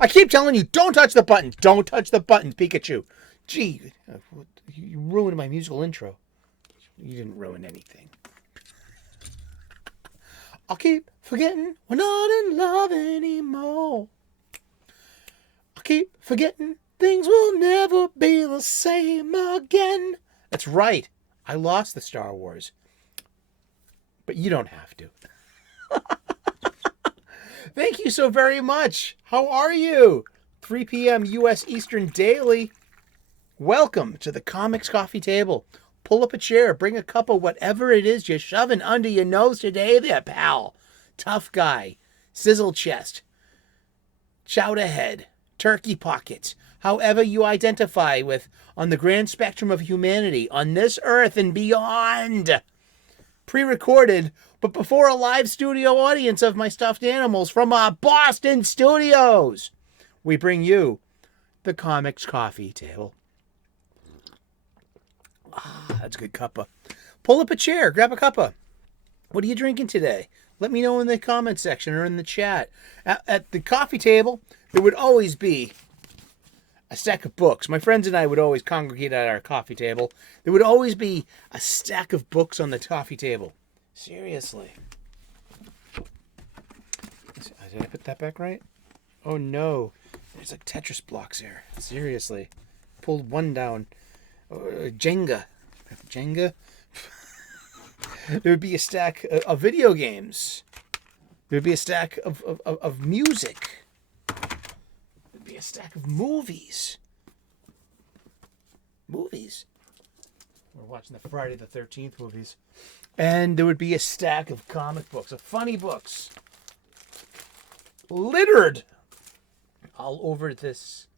I keep telling you, don't touch the buttons. Don't touch the buttons, Pikachu. Gee, you ruined my musical intro. You didn't ruin anything. I'll keep forgetting we're not in love anymore. I'll keep forgetting things will never be the same again. That's right. I lost the Star Wars. But you don't have to. Thank you so very much. How are you? 3 p.m. U.S. Eastern Daily. Welcome to the Comics Coffee Table. Pull up a chair, bring a cup of whatever it is you're shoving under your nose today there, pal. Tough guy, sizzle chest, chowder head, turkey pockets, however you identify with on the grand spectrum of humanity, on this earth and beyond. Pre-recorded, but before a live studio audience of my stuffed animals from our Boston studios, we bring you the Comics Coffee Table. That's a good cuppa. Pull up a chair, grab a cuppa. What are you drinking today? Let me know in the comment section or in the chat. At the coffee table, there would always be a stack of books. My friends and I would always congregate at our coffee table. There would always be a stack of books on the coffee table. Seriously. Did I put that back right? Oh no. There's like Tetris blocks here. Seriously. Pulled one down. Jenga. There would be a stack of video games. There would be a stack of music. There'd be a stack of movies. We're watching the Friday the 13th movies. And there would be a stack of comic books, of funny books. Littered all over this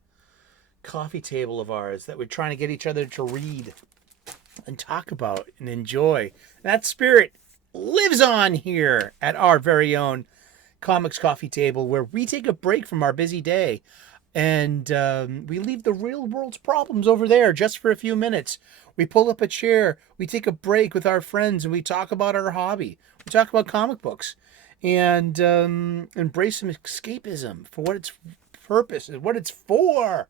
coffee table of ours that we're trying to get each other to read and talk about and enjoy. That spirit lives on here at our very own Comics Coffee Table, where we take a break from our busy day and we leave the real world's problems over there just for a few minutes. We pull up a chair, we take a break with our friends, and we talk about our hobby. We talk about comic books and embrace some escapism for what its purpose is, what it's for.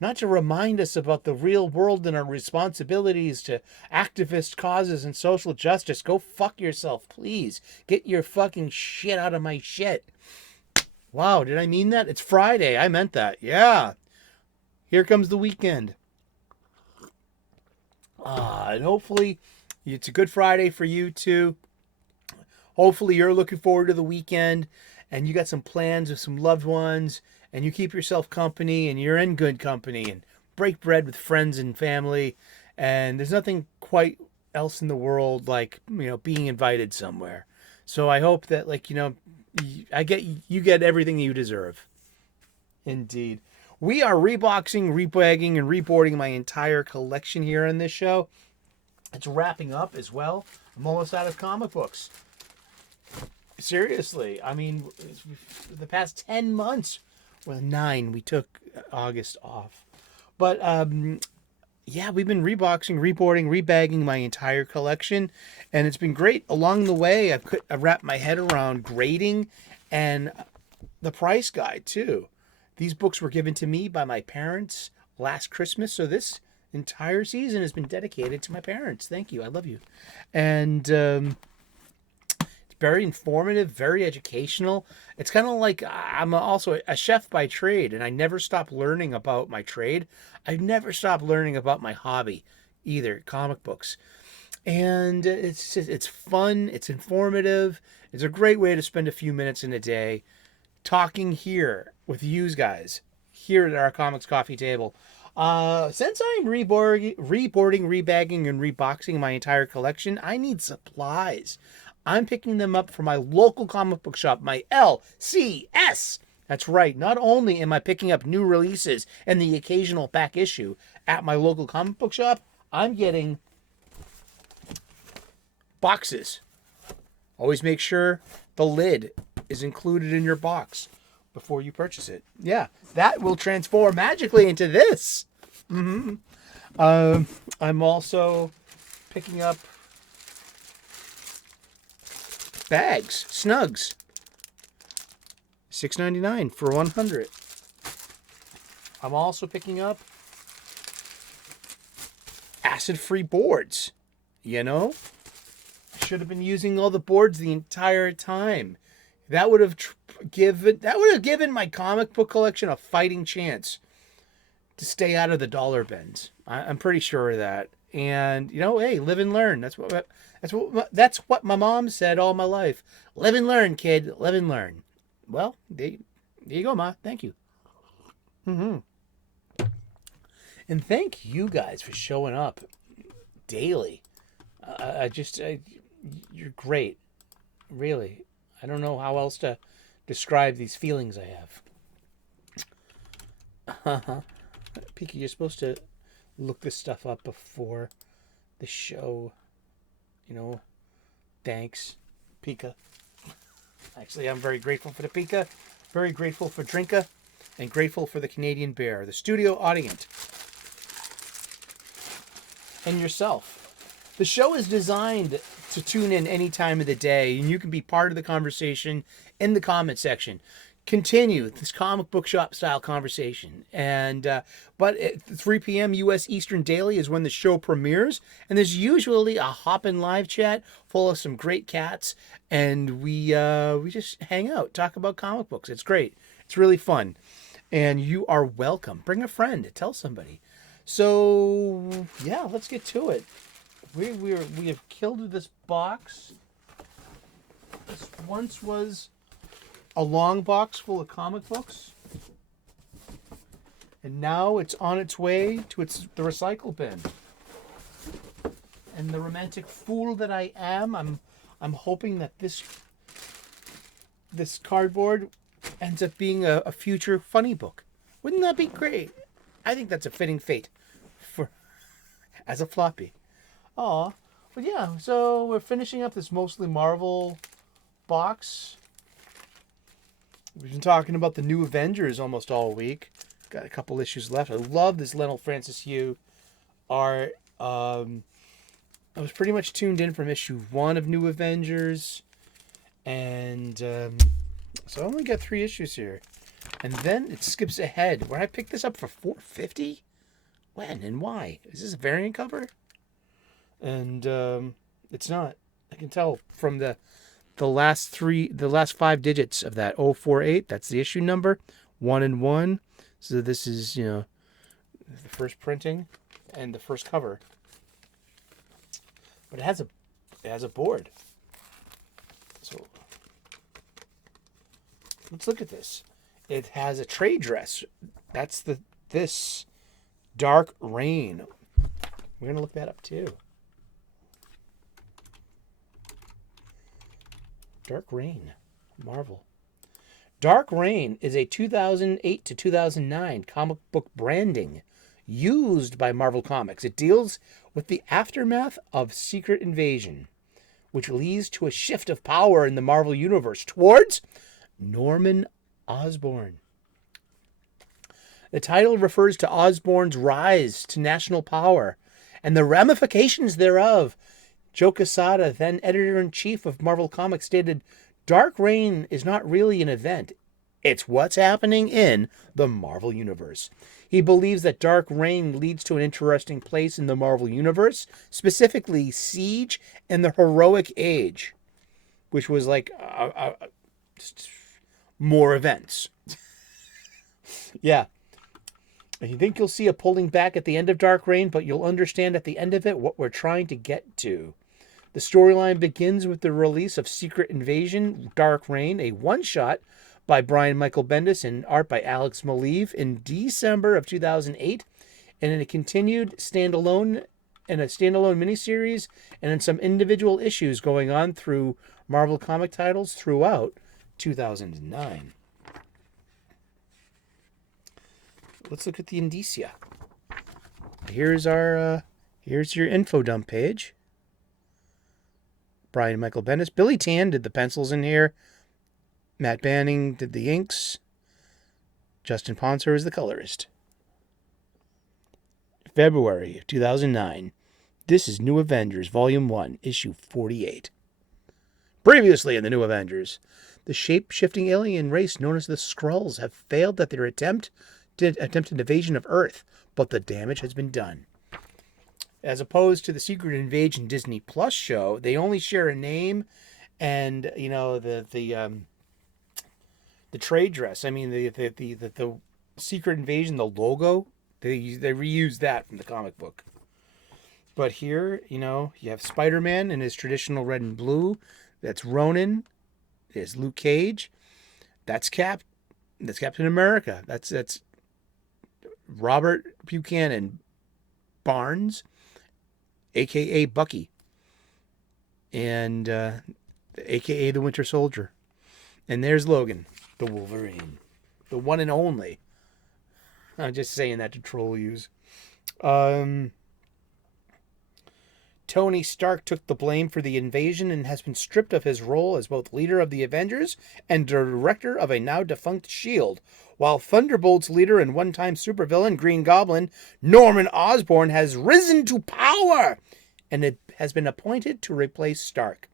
Not to remind us about the real world and our responsibilities to activist causes and social justice. Go fuck yourself, please. Get your fucking shit out of my shit. Wow, did I mean that? It's Friday. I meant that. Yeah. Here comes the weekend. And hopefully it's a good Friday for you too. Hopefully you're looking forward to the weekend and you got some plans with some loved ones. And you keep yourself company and you're in good company and break bread with friends and family. And there's nothing quite else in the world like, being invited somewhere. So I hope that you get everything you deserve. Indeed. We are reboxing, rebagging, and reboarding my entire collection here on this show. It's wrapping up as well. I'm almost out of comic books. Seriously. I mean, the past 10 months... Well, 9. We took August off. But, we've been reboxing, reboarding, rebagging my entire collection. And it's been great. Along the way, I've wrapped my head around grading and the price guide, too. These books were given to me by my parents last Christmas. So this entire season has been dedicated to my parents. Thank you. I love you. And... very informative, very educational. It's kind of like I'm also a chef by trade, and I never stop learning about my trade. I've never stopped learning about my hobby either, comic books. And it's fun, it's informative. It's a great way to spend a few minutes in a day talking here with you guys here at our Comics Coffee Table. Since I'm reboarding, rebagging, and reboxing my entire collection, I need supplies. I'm picking them up from my local comic book shop, my LCS. That's right. Not only am I picking up new releases and the occasional back issue at my local comic book shop, I'm getting boxes. Always make sure the lid is included in your box before you purchase it. Yeah, that will transform magically into this. I'm also picking up bags, Snugs. $6.99 for 100. I'm also picking up acid-free boards. You know? Should have been using all the boards the entire time. That would have given my comic book collection a fighting chance to stay out of the dollar bins. I'm pretty sure of that. And hey, live and learn. That's what my mom said all my life. Live and learn, kid. Live and learn. Well, there you go, Ma. Thank you. And thank you guys for showing up daily. You're great. Really. I don't know how else to describe these feelings I have. Pika, you're supposed to look this stuff up before the show. Thanks, Pika. Actually, I'm very grateful for the Pika, very grateful for Drinka, and grateful for the Canadian Bear, the studio audience, and yourself. The show is designed to tune in any time of the day, and you can be part of the conversation in the comment section. Continue this comic book shop style conversation. But at 3 p.m. U.S. Eastern daily is when the show premieres, and there's usually a hop-in live chat full of some great cats, and we just hang out, talk about comic books. It's great. It's really fun, and you are welcome. Bring a friend. Tell somebody. So yeah, let's get to it. We have killed this box. This once was a long box full of comic books, and now it's on its way to the recycle bin. And the romantic fool that I am, I'm hoping that this cardboard ends up being a future funny book. Wouldn't that be great? I think that's a fitting fate as a floppy. Aw. But yeah, so we're finishing up this mostly Marvel box. We've been talking about the new Avengers almost all week. Got a couple issues left. I love this Lionel Francis Hugh art. I was pretty much tuned in from issue 1 of New Avengers. And so I only got 3 issues here. And then it skips ahead. Where I picked this up for $4.50? When and why? Is this a variant cover? And it's not. I can tell from the last 5 digits of that 048. That's the issue number. 1 and 1. So this is the first printing and the first cover. But it has a board. So let's look at this. It has a trade dress. That's this Dark Rain. We're gonna look that up too. Dark Rain, Marvel. Dark Rain is a 2008 to 2009 comic book branding used by Marvel Comics. It deals with the aftermath of Secret Invasion, which leads to a shift of power in the Marvel Universe towards Norman Osborn. The title refers to Osborn's rise to national power and the ramifications thereof. Joe Quesada, then editor-in-chief of Marvel Comics, stated, "Dark Reign is not really an event. It's what's happening in the Marvel Universe." He believes that Dark Reign leads to an interesting place in the Marvel Universe, specifically Siege and the Heroic Age, which was like more events. Yeah. And you think you'll see a pulling back at the end of Dark Reign, but you'll understand at the end of it what we're trying to get to. The storyline begins with the release of Secret Invasion, Dark Reign, a one-shot by Brian Michael Bendis and art by Alex Maleev in December of 2008, and in a standalone miniseries, and in some individual issues going on through Marvel comic titles throughout 2009. Let's look at the indicia. Here's your info dump page. Brian Michael Bendis. Billy Tan did the pencils in here. Matt Banning did the inks. Justin Ponser is the colorist. February of 2009. This is New Avengers, Volume 1, Issue 48. Previously in the New Avengers, the shape-shifting alien race known as the Skrulls have failed at their attempt attempted invasion of Earth, but the damage has been done. As opposed to the Secret Invasion Disney Plus show, they only share a name and, you know, the trade dress. I mean, the Secret Invasion, the logo, they reuse that from the comic book. But here, you know, you have Spider-Man in his traditional red and blue. That's Ronin. There's Luke Cage. That's Cap. That's Captain America. That's Robert Buchanan Barnes, a.k.a. Bucky. And a.k.a. the Winter Soldier. And there's Logan, the Wolverine. The one and only. I'm just saying that to troll yous. Tony Stark took the blame for the invasion and has been stripped of his role as both leader of the Avengers and director of a now-defunct S.H.I.E.L.D., while Thunderbolt's leader and one-time supervillain Green Goblin, Norman Osborn, has risen to power and has been appointed to replace Stark.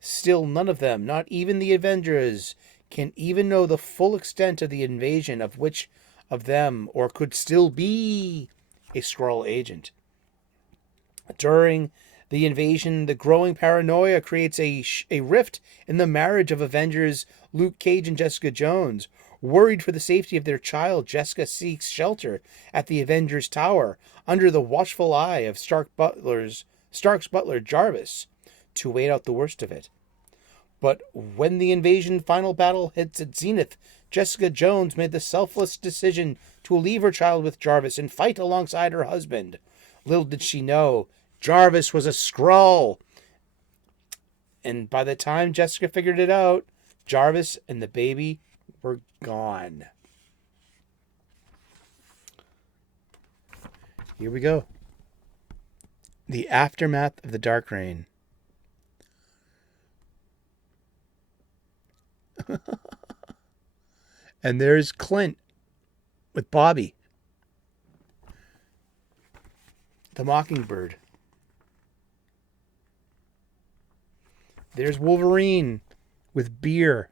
Still, none of them, not even the Avengers, can even know the full extent of the invasion of which of them or could still be a Skrull agent. During the invasion, the growing paranoia creates a rift in the marriage of Avengers Luke Cage and Jessica Jones. Worried for the safety of their child, Jessica seeks shelter at the Avengers Tower under the watchful eye of Stark's butler Jarvis to wait out the worst of it. But when the invasion final battle hits its zenith, Jessica Jones made the selfless decision to leave her child with Jarvis and fight alongside her husband. Little did she know, Jarvis was a Skrull. And by the time Jessica figured it out, Jarvis and the baby were gone. Here we go. The aftermath of the Dark Reign. And there's Clint with Bobby, the Mockingbird. There's Wolverine with beer,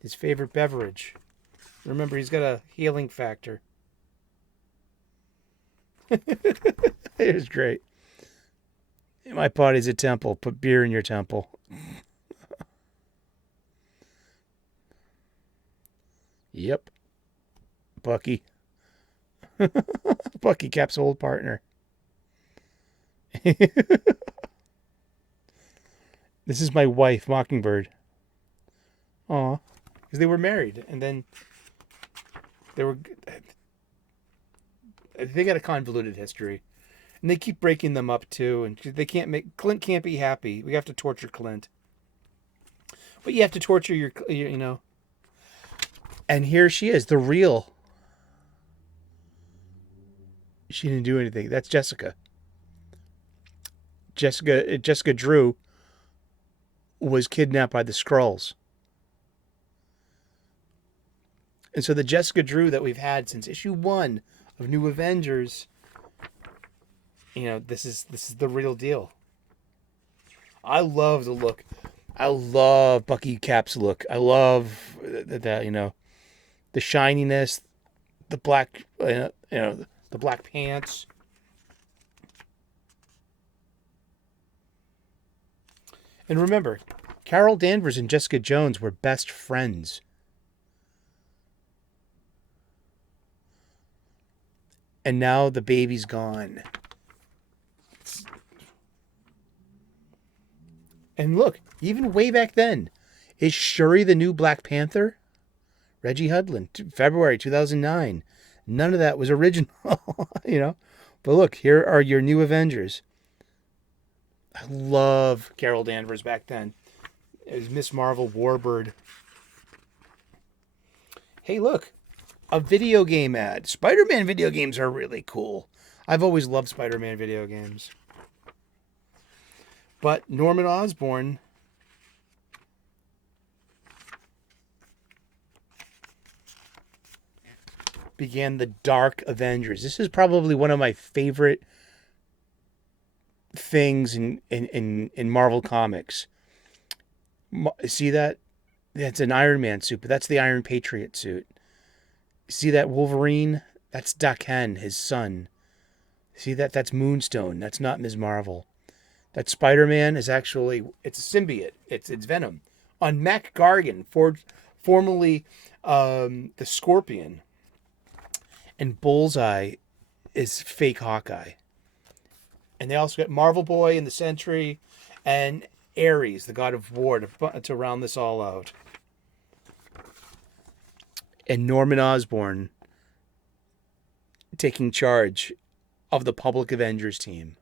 his favorite beverage. Remember, he's got a healing factor. It was great. My body's a temple. Put beer in your temple. Yep. Bucky. Bucky, Cap's old partner. This is my wife, Mockingbird. Aw. Because they were married. And then they got a convoluted history. And they keep breaking them up too. And Clint can't be happy. We have to torture Clint. But you have to torture your you know. And here she is, the real. She didn't do anything. That's Jessica. Jessica Drew was kidnapped by the Skrulls. And so the Jessica Drew that we've had since issue 1 of New Avengers, you know, this is the real deal. I love the look. I love Bucky Cap's look. I love that, you know, the shininess, the black, the black pants. And remember, Carol Danvers and Jessica Jones were best friends. And now the baby's gone. And look, even way back then, is Shuri the new Black Panther? Reggie Hudlin, February 2009. None of that was original, you know. But look, here are your new Avengers. I love Carol Danvers back then. It was Miss Marvel Warbird. Hey, look, a video game ad. Spider-Man video games are really cool. I've always loved Spider-Man video games. But Norman Osborn began the Dark Avengers. This is probably one of my favorite things in Marvel Comics. See that? That's an Iron Man suit, but that's the Iron Patriot suit. See that Wolverine? That's Daken, his son. See that? That's Moonstone. That's not Ms. Marvel. That Spider-Man is actually, it's a symbiote. It's Venom. On Mac Gargan, formerly the Scorpion, and Bullseye is fake Hawkeye. And they also got Marvel Boy and the Sentry, and Ares, the god of war, to round this all out. And Norman Osborn taking charge of the Public Avengers team.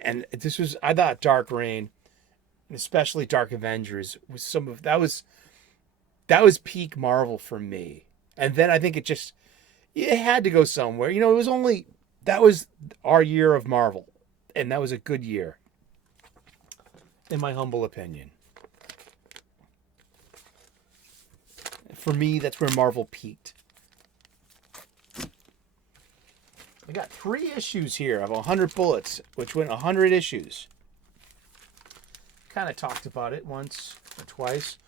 And this was, I thought, Dark Reign, especially Dark Avengers, was that was peak Marvel for me. And then I think it had to go somewhere. You know, that was our year of Marvel, and that was a good year, in my humble opinion. For me, that's where Marvel peaked. I got 3 issues here of 100 Bullets, which went 100 issues. Kind of talked about it once or twice.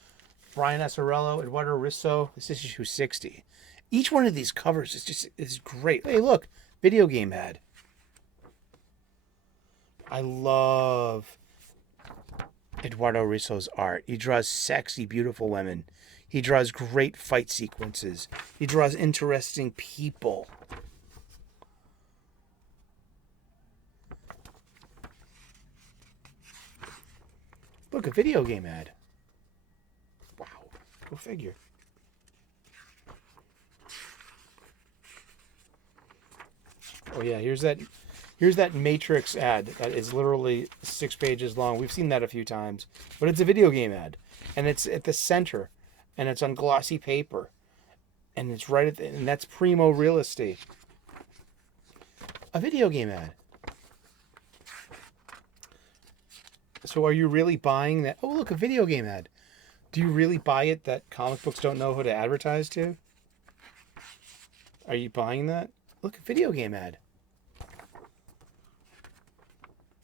Brian Azzarello, Eduardo Risso. This is issue 60. Each one of these covers is great. Hey, look, video game ad. I love Eduardo Risso's art. He draws sexy, beautiful women. He draws great fight sequences. He draws interesting people. Look, a video game ad. Wow. Go figure. Oh yeah, here's that Matrix ad that is literally 6 pages long. We've seen that a few times. But it's a video game ad. And it's at the center. And it's on glossy paper. And it's right and that's primo real estate. A video game ad. So are you really buying that? Oh, look, a video game ad. Do you really buy it that comic books don't know who to advertise to? Are you buying that? Look, a video game ad.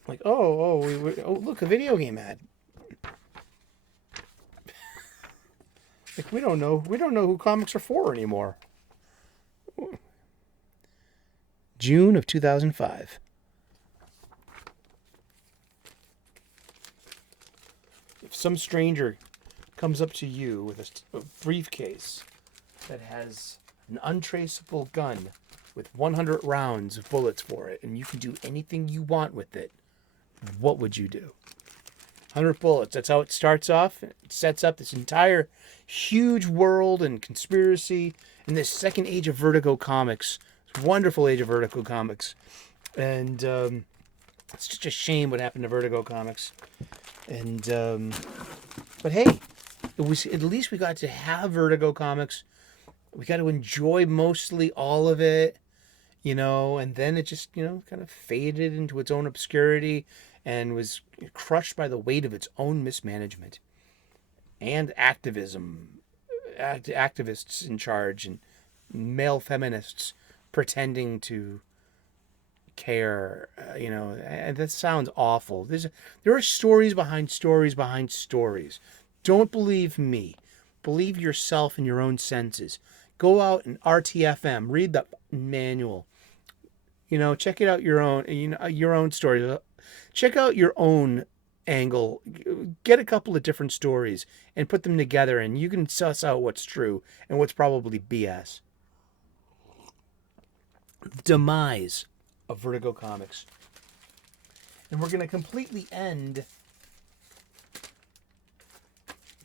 Like, look, a video game ad. Like, we don't know who comics are for anymore. June of 2005. If some stranger comes up to you with a briefcase that has an untraceable gun with 100 rounds of bullets for it, and you can do anything you want with it, what would you do? 100 bullets. That's how it starts off. It sets up this entire huge world and conspiracy in this second age of Vertigo Comics. This wonderful age of Vertigo Comics. And it's just a shame what happened to Vertigo Comics. And but hey, at least we got to have Vertigo Comics. We got to enjoy mostly all of it, you know, and then it just, you know, kind of faded into its own obscurity and was crushed by the weight of its own mismanagement and activism, activists in charge and male feminists pretending to care, you know, and that sounds awful. There are stories behind stories behind stories. Don't believe me. Believe yourself and your own senses. Go out and RTFM, read the manual. You know, check it out your own story. Check out your own angle. Get a couple of different stories and put them together, and you can suss out what's true and what's probably BS. The demise of Vertigo Comics. And we're going to completely end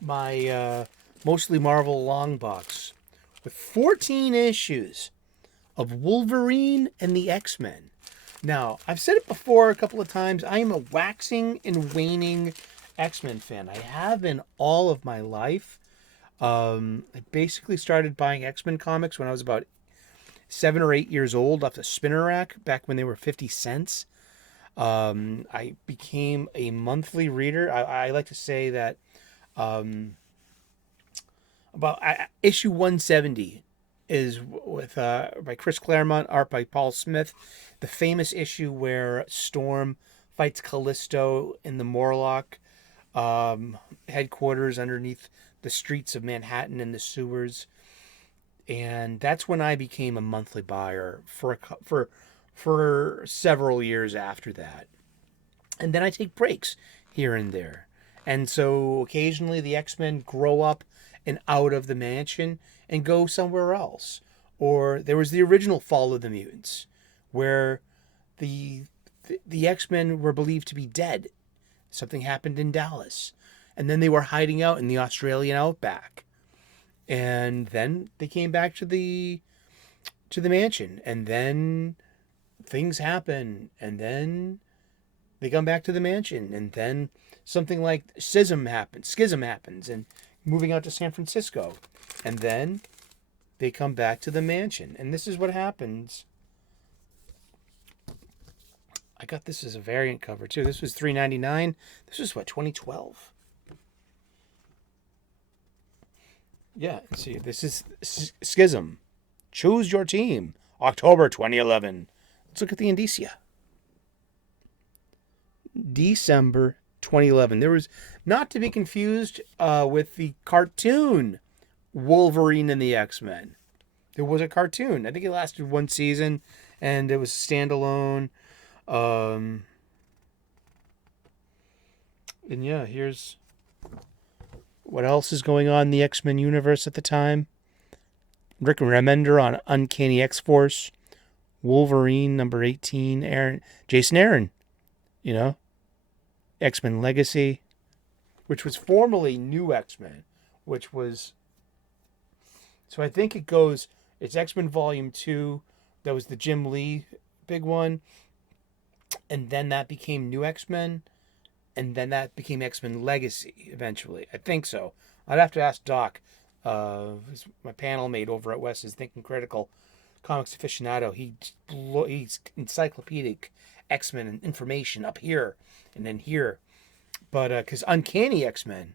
my mostly Marvel long box with 14 issues of Wolverine and the X-Men. Now, I've said it before a couple of times. I am a waxing and waning X-Men fan. I have been all of my life. I basically started buying X-Men comics when I was about 7 or 8 years old off the spinner rack back when they were 50 cents. I became a monthly reader. I like to say that issue 170 is with by Chris Claremont, art by Paul Smith, the famous issue where Storm fights Callisto in the Morlock headquarters underneath the streets of Manhattan and the sewers. And that's when I became a monthly buyer for several years after that. And then I take breaks here and there. And so occasionally the X-Men grow up and out of the mansion and go somewhere else. Or there was the original Fall of the Mutants, where the the X-Men were believed to be dead. Something happened in Dallas. And then they were hiding out in the Australian outback. And then they came back to the mansion, and then things happen, and then they come back to the mansion, and then something like schism happens, and moving out to San Francisco, and then they come back to the mansion, and this is what happens. I got this as a variant cover too. This was $3.99. This was what, 2012? Yeah, let's see. This is Schism. Choose your team. October 2011. Let's look at the indicia. December 2011. There was, not to be confused with the cartoon Wolverine and the X-Men. There was a cartoon. I think it lasted one season, and it was standalone. And yeah, here's what else is going on in the X-Men universe at the time. Rick Remender on Uncanny X-Force. Wolverine, number 18. Jason Aaron, X-Men Legacy, which was formerly New X-Men, which was... So I think it's X-Men Volume 2. That was the Jim Lee big one. And then that became New X-Men. And then that became X-Men Legacy eventually. I think so. I'd have to ask Doc, my panel mate over at Wes's Thinking Critical Comics Aficionado. He's encyclopedic X-Men and information up here and then here. But because Uncanny X-Men,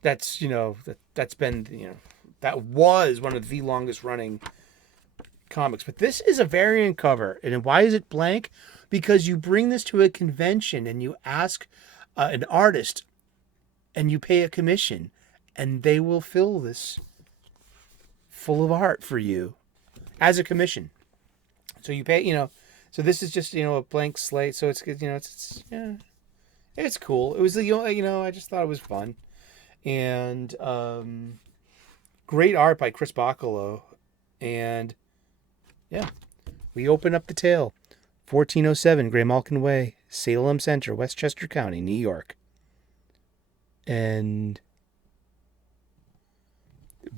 that's been that was one of the longest running comics. But this is a variant cover, and why is it blank? Because you bring this to a convention and you ask an artist and you pay a commission, and they will fill this full of art for you as a commission. So you pay, so this is just, a blank slate. So it's cool. It was, I just thought it was fun. And great art by Chris Bacalo. And yeah, we open up the tale. 1407 Graymalkin Way, Salem Center, Westchester County, New York. And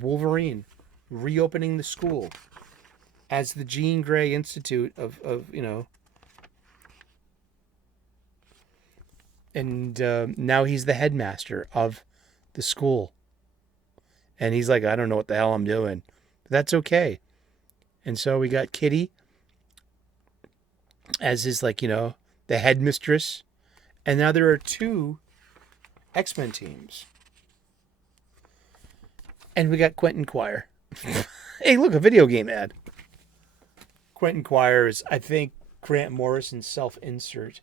Wolverine reopening the school as the Jean Grey Institute of and now he's the headmaster of the school. And he's like, I don't know what the hell I'm doing. But that's okay. And so we got Kitty as his, the headmistress. And now there are two X-Men teams. And we got Quentin Quire. Hey, look, a video game ad. Quentin Quire is, I think, Grant Morrison's self-insert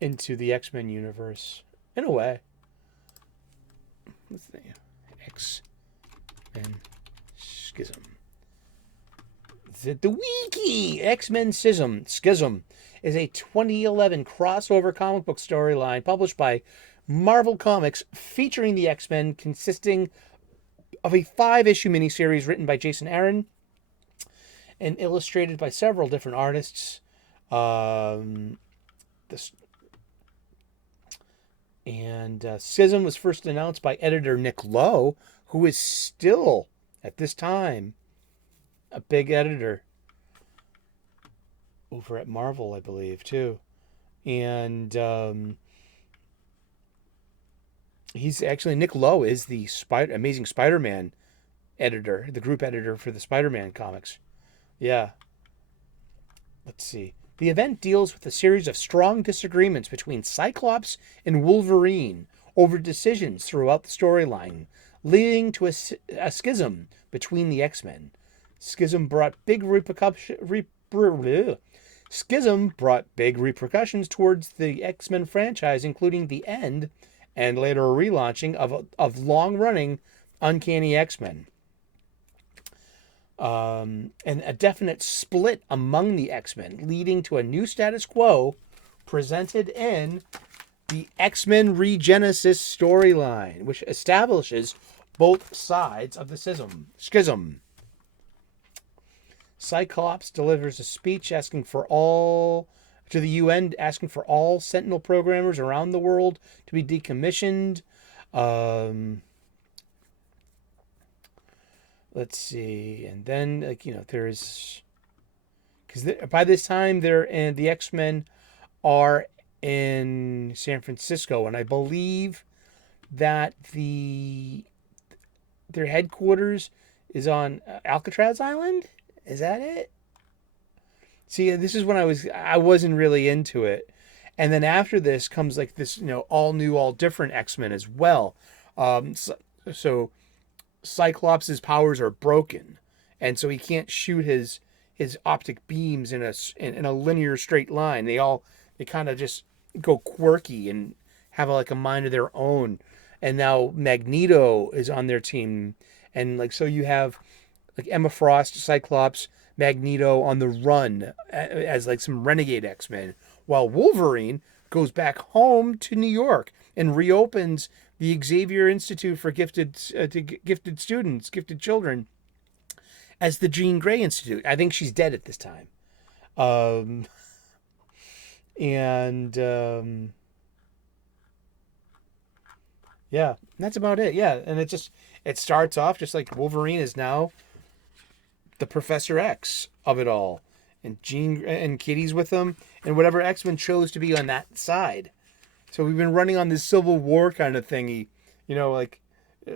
into the X-Men universe. In a way. What's the name? X-Men Schism. The Wiki! X-Men Schism is a 2011 crossover comic book storyline published by Marvel Comics featuring the X-Men, consisting of a 5-issue miniseries written by Jason Aaron and illustrated by several different artists. Schism was first announced by editor Nick Lowe, who is still, at this time, a big editor over at Marvel, I believe, too. And he's actually, Nick Lowe is the Amazing Spider-Man editor, the group editor for the Spider-Man comics. Yeah. Let's see. The event deals with a series of strong disagreements between Cyclops and Wolverine over decisions throughout the storyline, leading to a schism between the X-Men. Schism brought big repercussions towards the X-Men franchise, including the end and later a relaunching of long-running Uncanny X-Men. and a definite split among the X-Men, leading to a new status quo presented in the X-Men Regenesis storyline, which establishes both sides of the schism. Cyclops delivers a speech to the UN, asking for all Sentinel programmers around the world to be decommissioned. Let's see, and then there's because by this time the X-Men are in San Francisco, and I believe that their headquarters is on Alcatraz Island. Is that it? See, this is when I wasn't really into it, and then after this comes like this, all new, all different X-Men as well. So Cyclops' powers are broken, and so he can't shoot his optic beams in a linear straight line. They kind of just go quirky and have a mind of their own. And now Magneto is on their team, and so you have Emma Frost, Cyclops, Magneto on the run as some renegade X-Men, while Wolverine goes back home to New York and reopens the Xavier Institute for gifted children as the Jean Grey Institute. I think she's dead at this time. Yeah, that's about it. Yeah, and it starts off just like Wolverine is now the Professor X of it all, and Jean and Kitty's with them, and whatever X-Men chose to be on that side. So we've been running on this Civil War kind of thingy,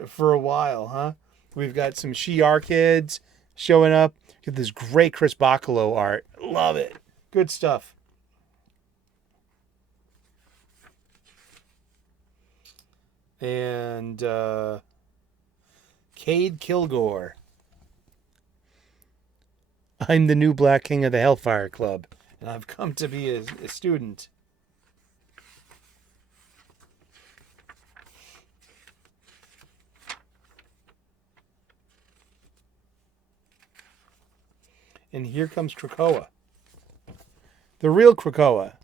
for a while, huh? We've got some Shi'ar kids showing up. Get this great Chris Bacalo art. Love it. Good stuff. And Cade Kilgore. I'm the new Black King of the Hellfire Club, and I've come to be a student. And here comes Krakoa. The real Krakoa.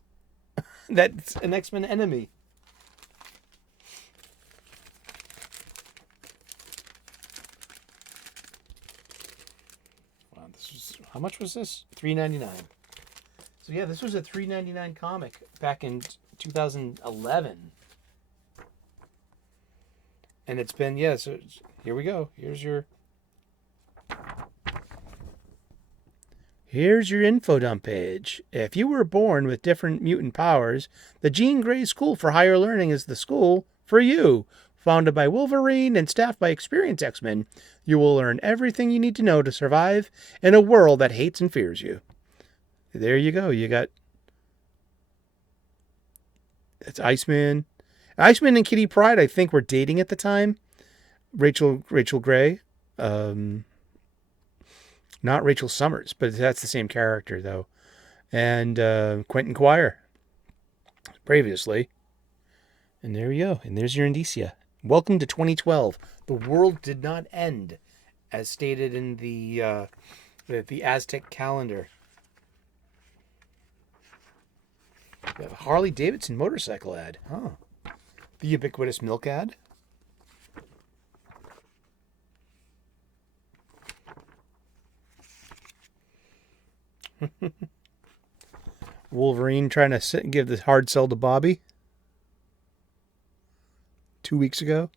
That's an X-Men enemy. Wow, how much was this? $3.99. So yeah, this was a $3.99 comic back in 2011. And it's been, so here we go. Here's your info dump page. If you were born with different mutant powers, the Jean Grey School for Higher Learning is the school for you. Founded by Wolverine and staffed by experienced X-Men, you will learn everything you need to know to survive in a world that hates and fears you. There you go. You got... It's Iceman. Iceman and Kitty Pryde, I think, were dating at the time. Rachel Grey. Not Rachel Summers, but that's the same character, though. And Quentin Quire, previously. And there you go. And there's your indicia. Welcome to 2012. The world did not end, as stated in the Aztec calendar. We have a Harley Davidson motorcycle ad. Huh. The ubiquitous milk ad. Wolverine trying to give the hard sell to Bobby 2 weeks ago.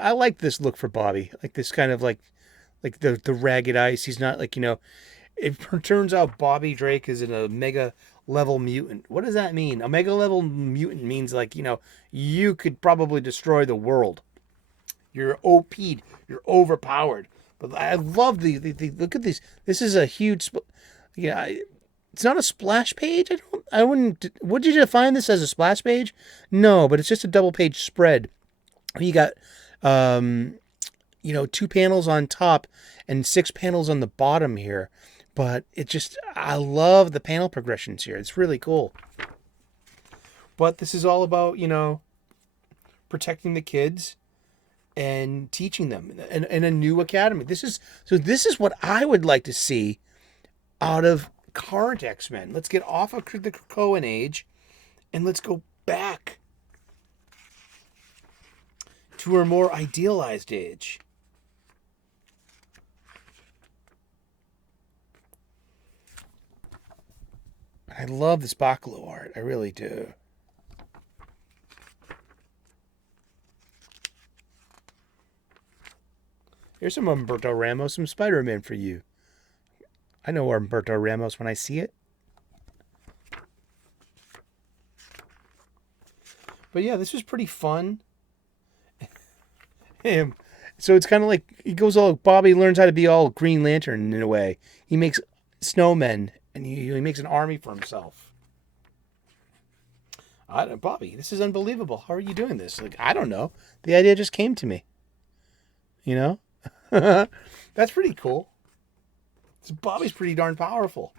I like this look for Bobby. Like this kind of like the ragged ice. He's not it turns out Bobby Drake is an Omega level mutant. What does that mean? Omega level mutant means you could probably destroy the world. You're OP'd. You're overpowered. But I love the look at these. This is a huge, it's not a splash page. Would you define this as a splash page? No, but it's just a double page spread. You got, 2 panels on top and 6 panels on the bottom here. But I love the panel progressions here. It's really cool. But this is all about, protecting the kids and teaching them in a new academy. This is what I would like to see out of current X-Men. Let's get off of the Krakoan age and let's go back to a more idealized age. I love this Bacalo art. I really do. Here's some Humberto Ramos, some Spider-Man for you. I know Humberto Ramos when I see it. But yeah, this was pretty fun. So it's kind of like he goes all, Bobby learns how to be all Green Lantern in a way. He makes snowmen and he makes an army for himself. Bobby, this is unbelievable. How are you doing this? Like, I don't know. The idea just came to me. You know? That's pretty cool. So Bobby's pretty darn powerful.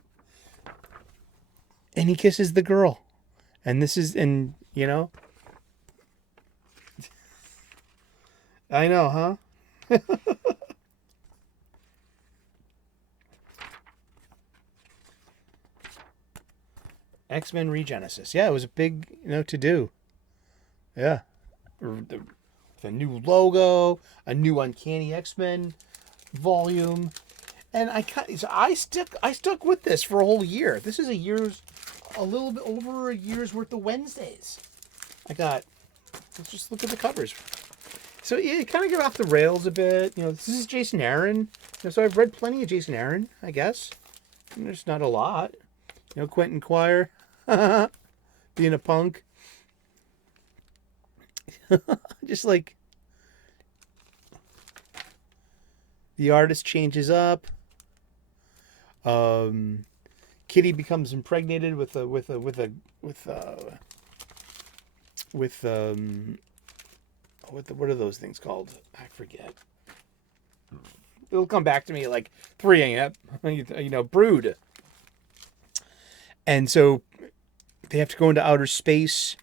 And he kisses the girl. And this is, and you know. I know, huh? X-Men Regenesis. Yeah, it was a big, to do. Yeah. With a new logo, a new Uncanny X-Men volume. And I stuck with this for a whole year. This is a little bit over a year's worth of Wednesdays. Let's just look at the covers. So yeah, kind of get off the rails a bit. This is Jason Aaron. So I've read plenty of Jason Aaron, I guess. And there's not a lot. Quentin Quire, being a punk. Just like the artist changes up. Kitty becomes impregnated with what are those things called? I forget. It'll come back to me at like 3 a.m. Brood. And so they have to go into outer space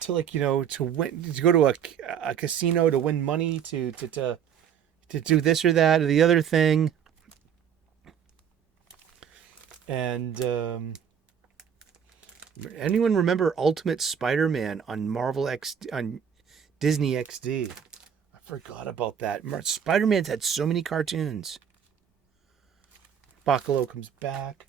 to go to a casino to win money to do this or that or the other thing. And anyone remember Ultimate Spider-Man on Disney XD? I forgot about that. Spider-Man's had so many cartoons. Bacalo comes back.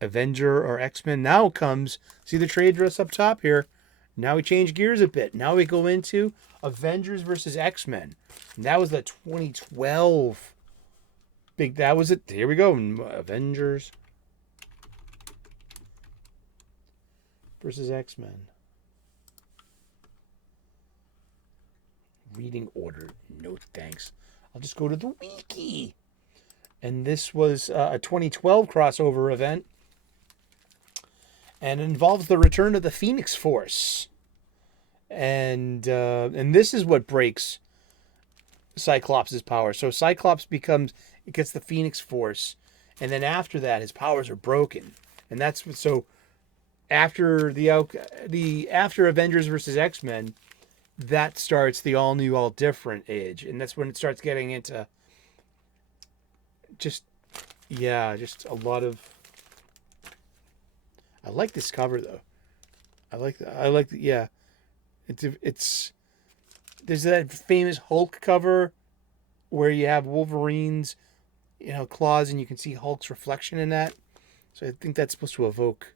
Avenger or X-Men now comes. See the trade dress up top here? Now we change gears a bit. Now we go into Avengers versus X-Men. And that was the 2012 big. That was it. Here we go. Avengers versus X-Men. Reading order. No thanks. I'll just go to the wiki. And this was a 2012 crossover event. And it involves the return of the Phoenix Force. And this is what breaks Cyclops' power. So Cyclops gets the Phoenix Force. And then after that, his powers are broken. And that's so after after Avengers versus X-Men, that starts the all new, all different age. And that's when it starts getting into just a lot of. I like this cover though. Yeah. It's there's that famous Hulk cover where you have Wolverine's, claws, and you can see Hulk's reflection in that. So I think that's supposed to evoke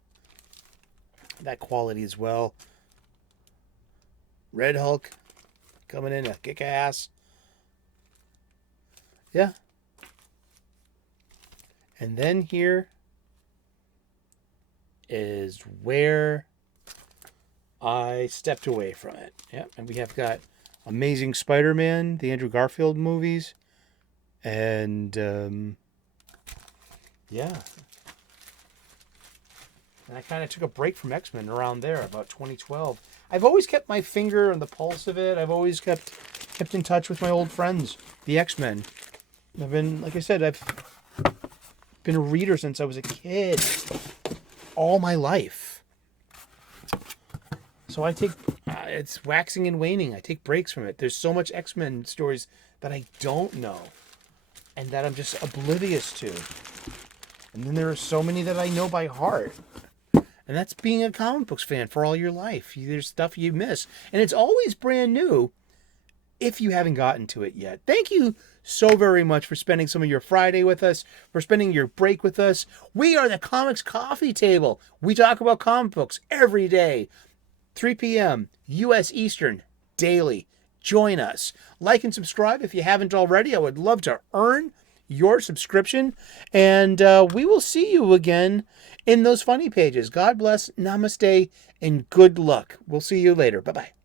that quality as well. Red Hulk coming in to kick ass. Yeah. And then here is where I stepped away from it. Yeah, and we have got Amazing Spider-Man, the Andrew Garfield movies, and yeah. And I kind of took a break from X-Men around there, about 2012. I've always kept my finger on the pulse of it. I've always kept in touch with my old friends, the X-Men. I've been, like I said, I've been a reader since I was a kid. all my life. So I take, it's waxing and waning. I take breaks from it. There's so much X-Men stories that I don't know and that I'm just oblivious to. And then there are so many that I know by heart. And that's being a comic books fan for all your life. There's stuff you miss. And it's always brand new if you haven't gotten to it yet. Thank you so very much for spending some of your Friday with us, for spending your break with us. We are the Comics Coffee Table. We talk about comic books every day, 3 p.m. U.S. Eastern, daily. Join us. Like and subscribe if you haven't already. I would love to earn your subscription. And we will see you again in those funny pages. God bless, namaste, and good luck. We'll see you later. Bye-bye.